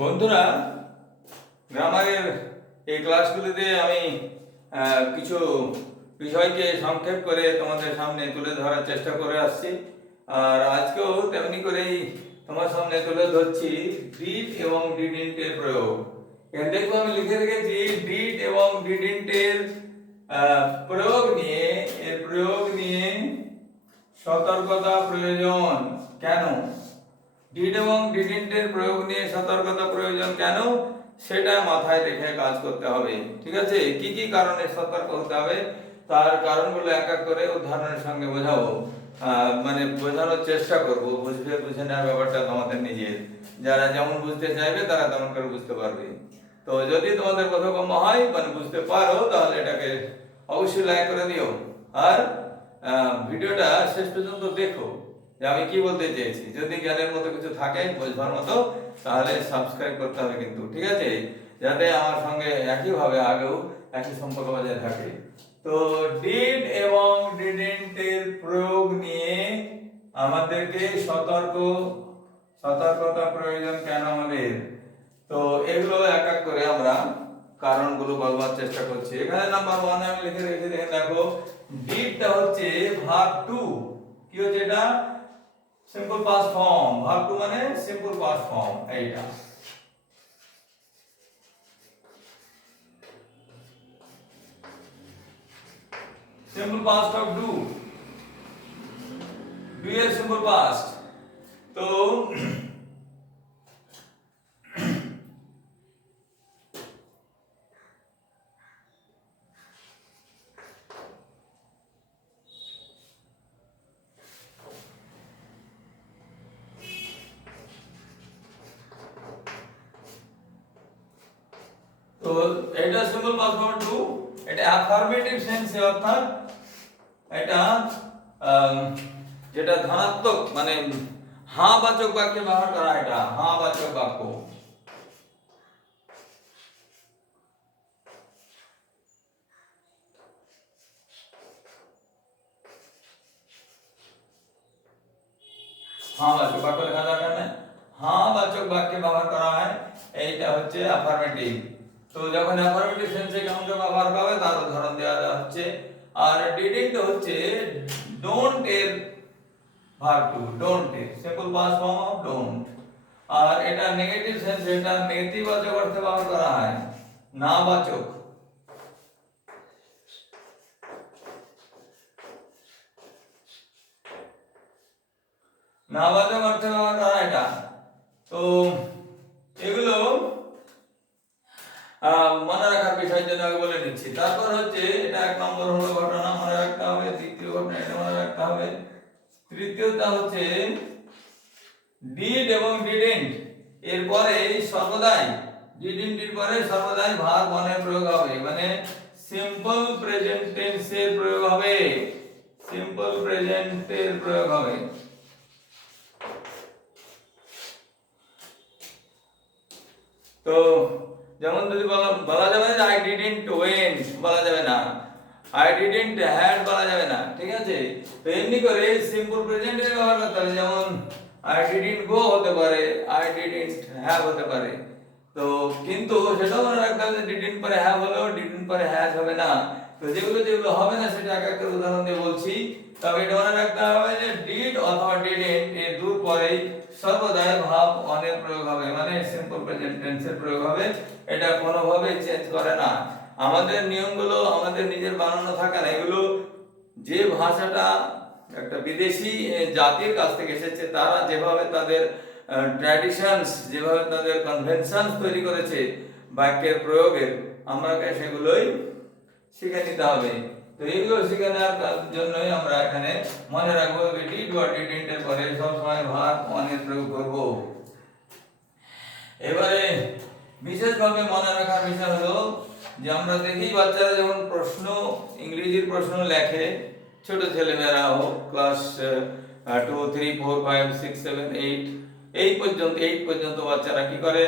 বন্ধুরা, গ্রামারের এই ক্লাসগুলিতে আমি কিছু বিষয়কে সংক্ষেপ করে তোমাদের সামনে তুলে ধরার চেষ্টা করে আসছি। আর আজকেও তেমনি করেই তোমার সামনে তুলে ধরছি ডিড এবং ডিডন্টের প্রয়োগ। এখানে দেখো আমি লিখে রেখেছি ডিড এবং ডিডন্টের প্রয়োগ নিয়ে সতর্কতা প্রয়োজন কেন। ডিড এবং ডিডন্টের প্রয়োগ নিয়ে সতর্কতা প্রয়োজন কেন সেটা মাথায় রেখে কাজ করতে হবে। ঠিক আছে, কি কি কারণে সতর্ক হতে হবে তার কারণগুলো এক এক করে উদাহরণের সঙ্গে বোঝাবো, মানে বোঝানোর চেষ্টা করব। বুঝে নেওয়ার ব্যাপারটা তোমাদের নিজের, যারা যেমন বুঝতে চাইবে তারা তেমন করে বুঝতে পারবে। তো যদি তোমাদের বোধগম্য হয় মানে বুঝতে পারো তাহলে এটাকে অবশ্যই লাইক করে দিও। আর ভিডিওটা শেষ পর্যন্ত দেখো যে আমি কি বলতে চেয়েছি। যদি জ্ঞানের মতো কিছু থাকে বোঝবার মতো তাহলে সাবস্ক্রাইব করতে হবে কিন্তু, ঠিক আছে, যাতে আমার সঙ্গে একইভাবে আগেও একই সম্পর্ক বজায় থাকে। তো ডিড এবং ডিডন্টের প্রয়োগ নিয়ে আমাদেরকে সতর্কতা প্রয়োজন কেন আমাদের। তো এগুলো এক এক করে আমরা কারণগুলো বলবার চেষ্টা করছি। এখানে নাম্বার 1 আমি লিখে রেখেছি, দেখো ডিডটা হচ্ছে ভার্ব টু। কি হচ্ছে এটা? Simple past form. Verb two মানে সিম্পল পাস্ট ফর্ম। এইটা simple past of do, do এর সিম্পল পাস্ট। তো তো এটা সিম্পল পাস্ট ফর্ম টু, এটা অ্যাফার্মেটিভ সেন্সে, অর্থাৎ এটা যেটা ধনাত্মক মানে হ্যাঁ বাচক বাক্যে ব্যবহার করা, এটা হ্যাঁ বাচক বাক্য। হ্যাঁ বাচক বাক্য লেখা দরকার নেই, হ্যাঁ বাচক বাক্যে ব্যবহার করা হয়, এইটা হচ্ছে অ্যাফার্মেটিভ। তো যখন অ্যাফার্মেটিভ সেন্সে কেমন ব্যবহার হবে তার উদাহরণ দেওয়া হচ্ছে। আর ডিডন্ট হচ্ছে ডোন্ট এর ভার্ব টু, ডোন্ট এর simple past form of don't. আর এটা নেগেটিভ সেন্স, এটা নেতিবাচক অর্থে ব্যবহার করা হয়, না বাচক। না বাচক অর্থে ব্যবহার করা এটা। তো এগুলো মনে রাখার বিষয়ের জন্য আমি বলে নিচ্ছি। তারপর হচ্ছে এটা এক নম্বর হলো ঘটনা মনে রাখতে হবে, দ্বিতীয় ঘটনা এটা মনে রাখতে হবে, তৃতীয়টা হচ্ছে ডিড এবং ডিডন্ট এরপরে সর্বদাই, ডিডন্ট এর পরে সর্বদাই ভার্ব ওয়ানের প্রয়োগ হবে, মানে সিম্পল প্রেজেন্ট টেন্সের প্রয়োগ হবে, সিম্পল প্রেজেন্টের প্রয়োগ হবে। তো যেমন যদি বলা যাবে না আই ডিডন্ট ওয়েন্ট, বলা যাবে না, আই ডিডন্ট হ্যাড বলা যাবে না, ঠিক আছে। তো এমনি করে সিম্পল প্রেজেন্টে ব্যবহার করতে হবে, যেমন আই ডিডন্ট গো হতে পারে, আই ডিডন্ট হ্যাভ হতে পারে। তো কিন্তু সেটাও মনে রাখতে হবে যে ডিডন্ট পরে হ্যাভ হলেও ডিডন্ট পরে হ্যাজ হবে না। তো যেগুলো হবে না সেটা এক একটা উদাহরণ দিয়ে বলছি। তবে এটা মনে রাখতে হবে যে ডিড অথবা ডিডন্ট এর দুই পরেই সর্বদাই ভাব অনের প্রয়োগ হবে, মানে সিম্পল প্রেজেন্ট টেন্সের প্রয়োগ হবে, এটা কোনোভাবে চেঞ্জ করে না। আমাদের নিয়মগুলো আমাদের নিজের বানানো থাকে না, এগুলো যে ভাষাটা একটা বিদেশি জাতির কাছ থেকে এসেছে, তারা যেভাবে তাদের ট্র্যাডিশনস, যেভাবে তাদের কনভেনশনস তৈরি করেছে বাক্যের প্রয়োগের, আমাকে সেগুলোই শিখে নিতে হবে। তো এইগুলো শিখে নেওয়ার জন্যই আমরা এখানে মনে রাখবো ডিড বা ডিডন্ট এর পরে সবসময় ভার্ব ওয়ানের প্রয়োগ করব। এবারে বিশেষভাবে মনে রাখার বিষয় হলো যে আমরা দেখি বাচ্চারা যখন প্রশ্ন, ইংরেজির প্রশ্ন লেখে, ছোট ছেলেমেয়েরা হোক, ক্লাস 2 3 4 5 6 7 8 8 পর্যন্ত বাচ্চারা কি করে,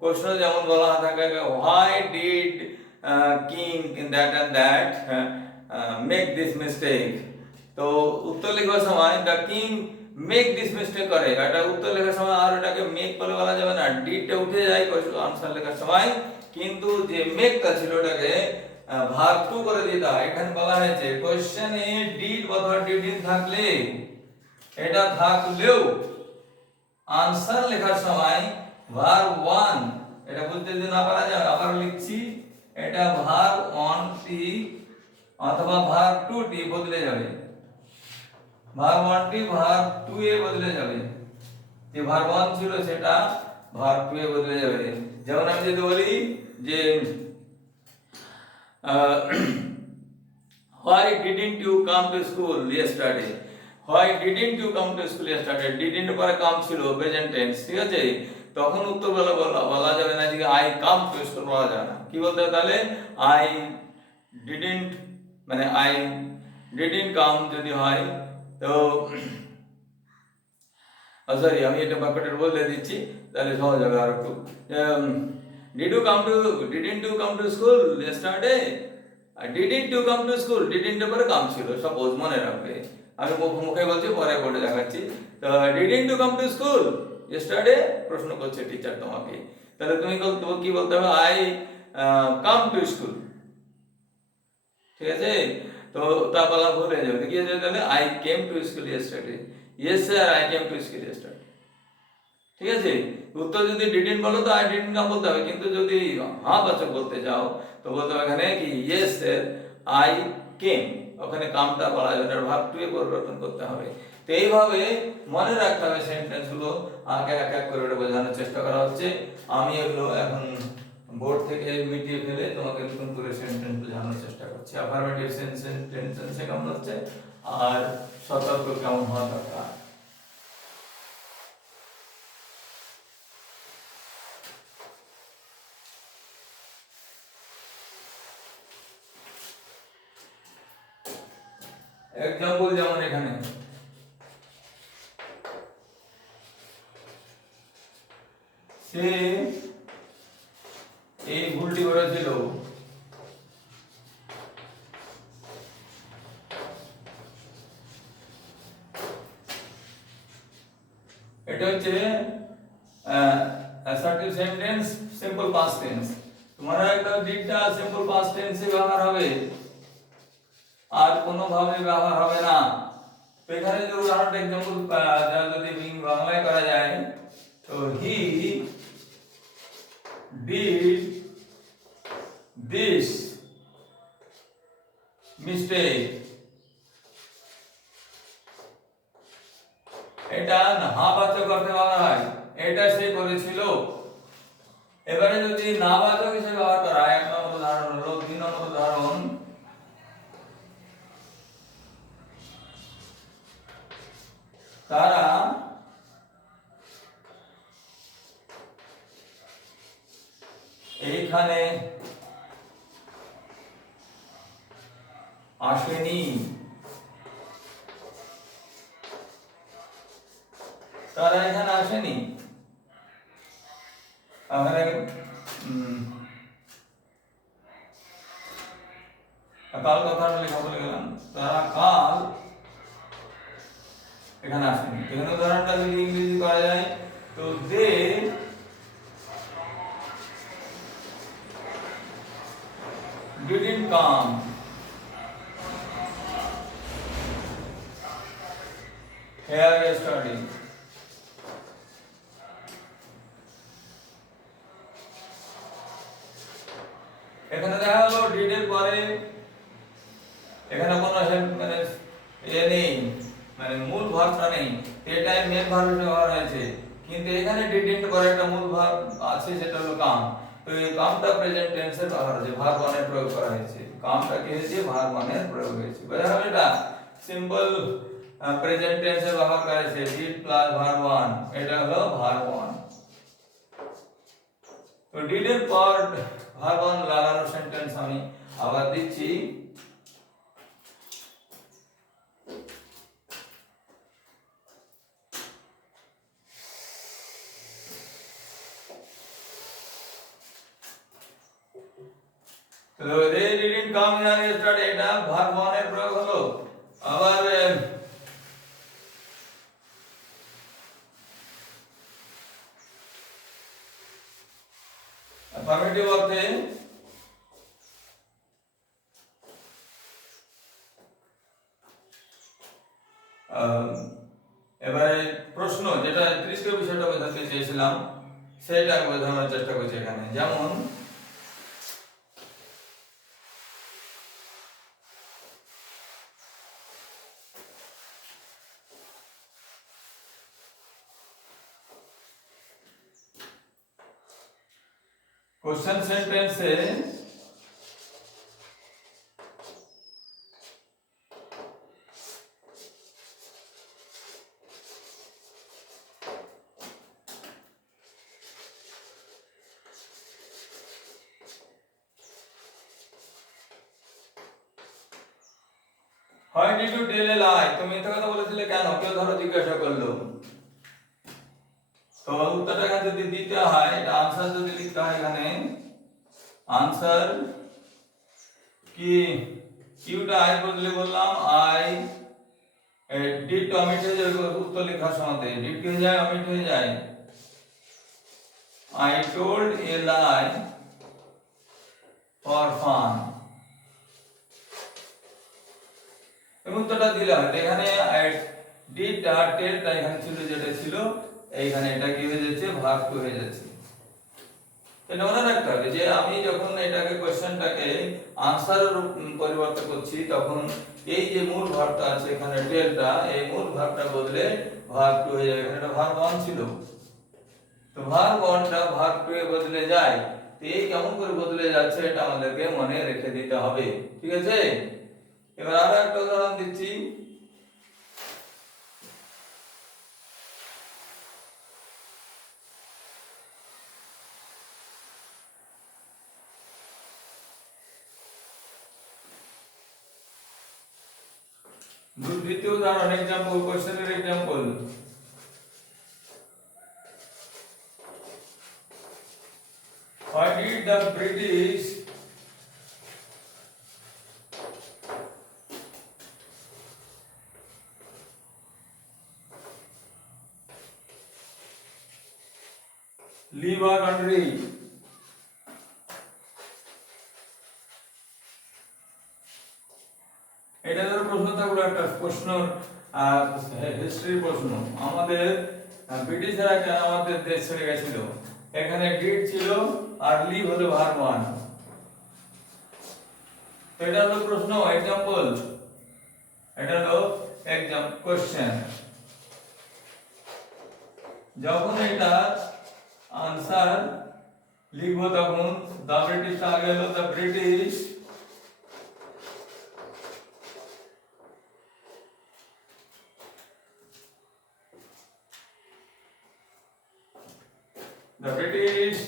প্রশ্ন যেমন বলা থাকে why did king that and that make this mistake. তো উত্তর লিখবার সময় the king make this mistake করে, এটা উত্তর লেখার সময় আর এটাকে মেক বলে বলা যাবে না, ডিডটা উঠে যায় আনসার লেখার সময়, কিন্তু যে মেকটা ছিল ওটাকে ভার্ব টু করে দিতে হয়। এখানে বলা হয়েছে কোশ্চেনে ডিড অথবা ডিডন্ট থাকলে, এটা থাকলেও আনসার লেখার সময় ভার্ব ওয়ান, এটা বুঝতে যদি না পারা যায় আবার লিখছি, এটা ভার্ব ওয়ান টি অথবা ভার্ব টু টি বদলে যাবে, ভার্ব ওয়ান টি ভার্ব টু এ বদলে যাবে, যে ভার্ব ওয়ান ছিল সেটা ভার্ব টু এ বদলে যাবে। যেমন আমি যদি বলি যে why didn't you come to school yesterday, why didn't you come to school yesterday, didn't পরে কাম ছিল প্রেজেন্ট টেন্স, ঠিক আছে, তখন উত্তর বলা যাবে না, যে আই কাম টু স্কুল বলা যাবে না, কি বলতে হবে তাহলে আই ডিডন্ট, মানে আই ডিডন্ট কাম যদি হয় তো সরি আমি এটা বাক্যটা বলে দিচ্ছি তাহলে সহজ হবে আর একটু। didn't you come to school yesterday, didn't you come to school, didn't এর পরে কাম ছিল, সাপোজ মনে রাখবে, আমি মুখে বলছি পরে বোর্ডে দেখাচ্ছি। তো didn't you come to school yesterday প্রশ্ন করছে টিচার তোমাকে, তাহলে তুমি কি বলতে হবে আই কাম টু স্কুল, ঠিক আছে, তো তা বলা ভুল হয়ে যাবে, কি হয়ে যাবে তাহলে I came to school yesterday, yes sir I came to school yesterday, ঠিক আছে। উত্তর যদি ডিডন্ট বলো তো আই ডিডন্ট কাম বলতে হবে, কিন্তু যদি হ্যাঁ বাচক বলতে যাও তো বলতে হবে এখানে কি ইয়েস স্যার আই কেম, ওখানে কামটা বলা যাবে না, ভার্ব টু এ পরিবর্তন করতে হবে। তো এইভাবে মনে রাখতে হবে সেন্টেন্স গুলো, আগে এক এক করে ওটা বোঝানোর চেষ্টা করা হচ্ছে। আমি এগুলো এখন বোর্ড থেকে মিটিয়ে ফেলে তোমাকে নতুন করে সেন্টেন্স বোঝানোর চেষ্টা করছি। অ্যাফার্মেটিভ সেন্টেন্স কেমন হচ্ছে আর সতর্ক কেমন হওয়া দরকার। এক্সাম্পল যেমন এখানে সে এই ভুলটি করেছিল, এটা হচ্ছে assertive sentence simple past tense, তোমার একটা ডিডটা সিম্পল পাস্ট টেন্সে ব্যবহার হবে আর কোনো ভাবে ব্যবহার হবে না। তো এখানে যে উদাহরণটা एग्जांपल যদি বাংলায় করা যায় তো হি ডিড দিস মিস্টেক, এটা নাবাচক করতে বলা হয়, এটা সে করেছিল। এবারে যদি নাবাচক হিসেবে ব্যবহার করা হয়, এক নম্বর উদাহরণ হলো, দুই নম্বর উদাহরণ তারা এইখানে আসেনি, তারা এখানে আসেনি, কাল কথা লেখা বলে গেলাম, তারা কাল এখানে আসেনি। এখানে উদাহরণটা যদি ইংরেজি করা যায় তো দে didn't come here yesterday, এখানে দেখা হলো ডিড এর পরে এখানে কোনো মানে নেই, মানে মূল ভার্বটা নেই, এটাই মেন ভার্ব ব্যবহার হয়েছে, কিন্তু এখানে ডিডন্ট পরে একটা মূল ভার্ব আছে সেটা হলো কাম। তো এই কামটা প্রেজেন্ট টেন্সে ব্যবহার হয়েছে, ভার্ব ওয়ানের প্রয়োগ করা হয়েছে, কামটা কি হয়েছে ভার্ব ওয়ানের প্রয়োগ হয়েছে, বোঝা গেল? এটা সিম্পল প্রেজেন্ট টেন্সে ব্যবহার করা হয়েছে, ডিড প্লাস ভার্ব ওয়ান, এটা হলো ভার্ব ওয়ান। তো ডিড এর পর ভার্ব ওয়ান লাগানো সেন্টেন্স আমি আবার দিচ্ছি। তো they didn't come here yesterday, এটা ভার্ব ওয়ান এর প্রয়োগ হলো। আবার ফর্মেটিভ অর্থে এবারে প্রশ্ন যেটা তৃতীয় বিষয়টা বোঝাতে চেয়েছিলাম সেটা আমি বোঝানোর চেষ্টা করছি এখানে। যেমন কোশ্চেন সেন্টেন্সে Why did you tell a lie? তুমি মিথ্যা কথা বলেছিলে কেন? কেউ ধরো জিজ্ঞাসা করলো, তো উত্তরটা এখানে যদি দিতে হয়, এটা আনসার যদি লিখতে হয় এখানে আনসার কি কিউটা আই বদলে বললাম আই ডিড অমিট হয়ে যাবে উত্তর লেখার সময়, ডিড কি হয়ে যায় অমিট হয়ে যায়, I told a lie for fun. উত্তরটা দিলে হয় এখানে ডিড আর টেলটা এখানে ছিল যেটা ছিল এইখানে এটা কি হয়ে যাচ্ছে ভাগ টু হয়ে যাচ্ছে। এটা মনে রাখতে হবে যে আমি যখন এটাকে কোশ্চেনটাকে আনসারের পরিবর্তন করছি তখন এই যে মূল ভাবটা আছে এখানে টেলটা, এই মূল ভাবটা বদলে ভাগ টু হয়ে যাবে। এখানে ভাগ ওয়ান ছিল, তো ভাগ ওয়ানটা ভাগ টু এ বদলে যায়। তো এই কেমন করে বদলে যাচ্ছে এটা আমাদেরকে মনে রেখে দিতে হবে, ঠিক আছে? এবার আরো একটা উদাহরণ দিচ্ছি। দ্বিতীয় উদাহরণ এক্সাম্পল, কোশ্চেনের example. Why did the British leave our country? এটা ধরো প্রশ্ন থাকলো একটা প্রশ্ন, হিস্ট্রি প্রশ্ন, আমাদের ব্রিটিশরা কেন আমাদের দেশ ছেড়ে গেছিল? এখানে ডিড ছিল আর লিভ হলো ভার্ব ওয়ান। তো এটা হলো প্রশ্ন এক্সাম্পল, এটা হলো এক্সাম্পল কোশ্চেন। যখন এটা আনসার লিখবো তখন দা ব্রিটিশ আগে হলো the British the British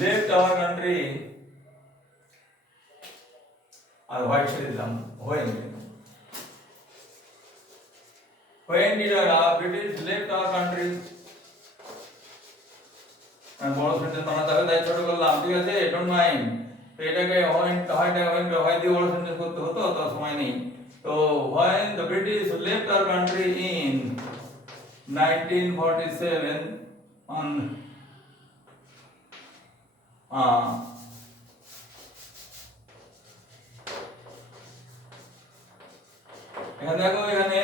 left our country আর হোয়াইট ছেড়ে দিলাম when did British left our country? আমি বড় সেন্টেন্স বানাতে হবে তাই ছোট করলাম, ঠিক আছে? Don't mind. তো এটাকে when দিয়ে বড় সেন্টেন্স করতে হতো, তো সময় নেই। তো when the British left our country in 1947 on এখানে দেখো এখানে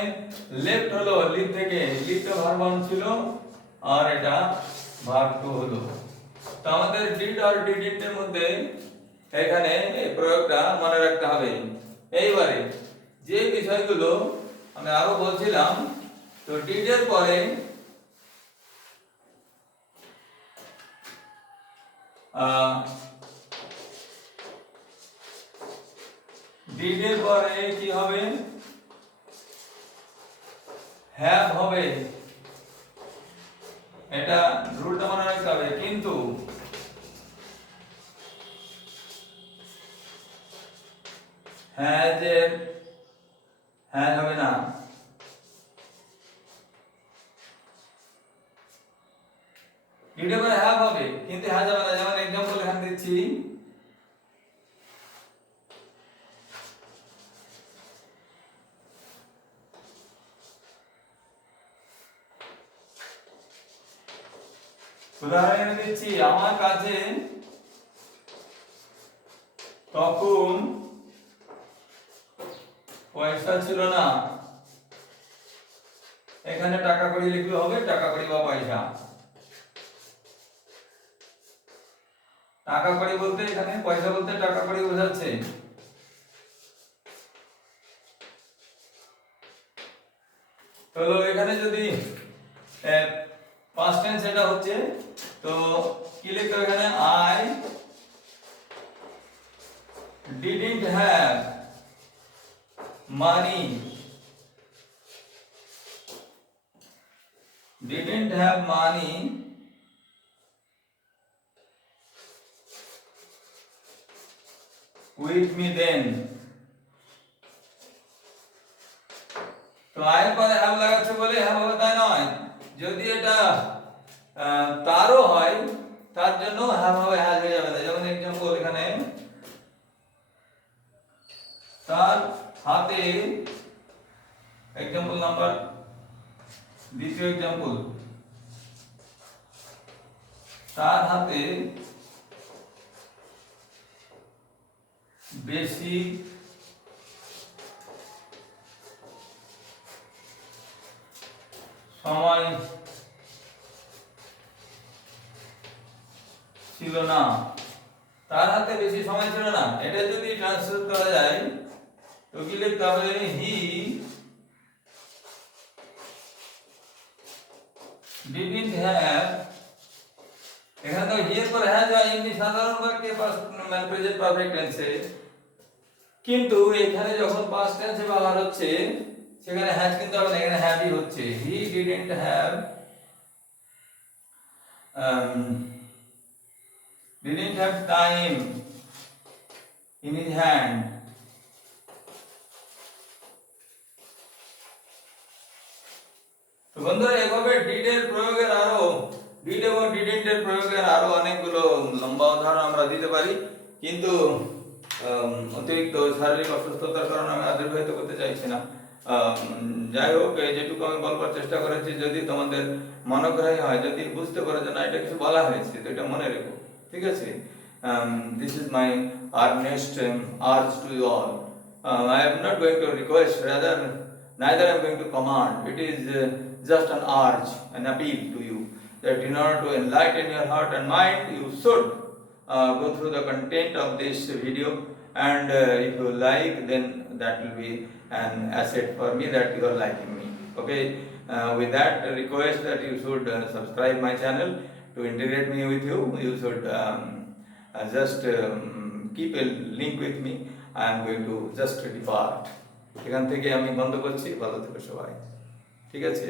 লেফট হলো লিভ থেকে, লিভটা ভার্ব ওয়ান ছিল আর এটা ভার্ব টু হলো। তো আমাদের ডিড আর ডিডন্ট এর মধ্যে এখানে এই প্রয়োগটা মনে রাখতে হবে। এইবারে যে বিষয়গুলো আমি আরো বলছিলাম, তো ডিড এর পরে ডিড এর পরে কি হবে? হ্যাভ হবে, এটা রুলটা মনে রাখতে হবে। কিন্তু হ্যাজ এর হ্যাজ হবে না, ডিড এর পরে হ্যাভ হবে কিন্তু হ্যাজ হবে না। যেমন এক্সাম্পল এখানে দিচ্ছি, উদাহরণ দিচ্ছি, আমার কাছে তখন পয়সা ছিল না, এখানে টাকা কড়ি লিখলে হবে, টাকা কড়ি বা পয়সা। টাকা কড়ি বলতে এখানে পয়সা বলতে টাকা কড়ি বোঝাচ্ছে। তো এখানে যদি পাস্ট টেন্স এটা হচ্ছে, তো কি লিখতে হবে এখানে? I didn't have money, didn't have money with me then। তো আয়ের পরে হ্যাভ লাগাচ্ছে বলে হ্যাভ হবে তাই নয়, যদি এটা তারও হয় তার জন্য হ্যাভ হবে, হ্যাজ হয়ে যাবে না। যেমন এক্সাম্পল এখানে, তার হাতে, এক্সাম্পল নাম্বার, দ্বিতীয় এক্সাম্পল, তার হাতে বেশি সময় ছিল না, তার হাতে বেশি সময় ছিল না। এটা যদি ট্রান্সলেট করা যায় তো কি লিখতে হবে? হি ডিডন্ট হ্যাভ, এখানে তো হি এর পর হ্যাজ হয় এমনি সাধারণ বাক্যে মানে প্রেজেন্ট পারফেক্ট টেন্সে, কিন্তু এখানে যখন পাস্ট টেন্সে ব্যবহার হচ্ছে সেখানে হ্যাজ কিন্তু হবে না, এখানে হ্যাভই হচ্ছে। He didn't have time in his hand তো বন্ধুরা, এভাবে ডিড এর প্রয়োগের আরো, ডিড এবং ডিডন্ট এর প্রয়োগের আরো অনেকগুলো লম্বা উদাহরণ আমরা দিতে পারি, কিন্তু অতিরিক্ত শারীরিক অসুস্থতার কারণে আমি দীর্ঘায়িত করতে চাইছি না। যাই হোক, যেটুকু আমি বলবার চেষ্টা করেছি, যদি তোমাদের মনোগ্রাহী হয়, যদি বুঝতে পারো যে না এটা কিছু বলা হয়েছে, তো এটা মনে রেখো, ঠিক আছে? This is my earnest urge to you all. I am not going to request, rather neither I am going to command. It is just an urge, an appeal to you, that in order to enlighten your heart and mind, you should go through the content of this video, and if you like, then that will be an asset for me that you are liking me. Okay, with that request that you should subscribe my channel to integrate me with you. You should just keep a link with me. I am going to just depart. এখান থেকে আমি বন্ধ করছি। ভালো থেকো সবাই, ঠিক আছে?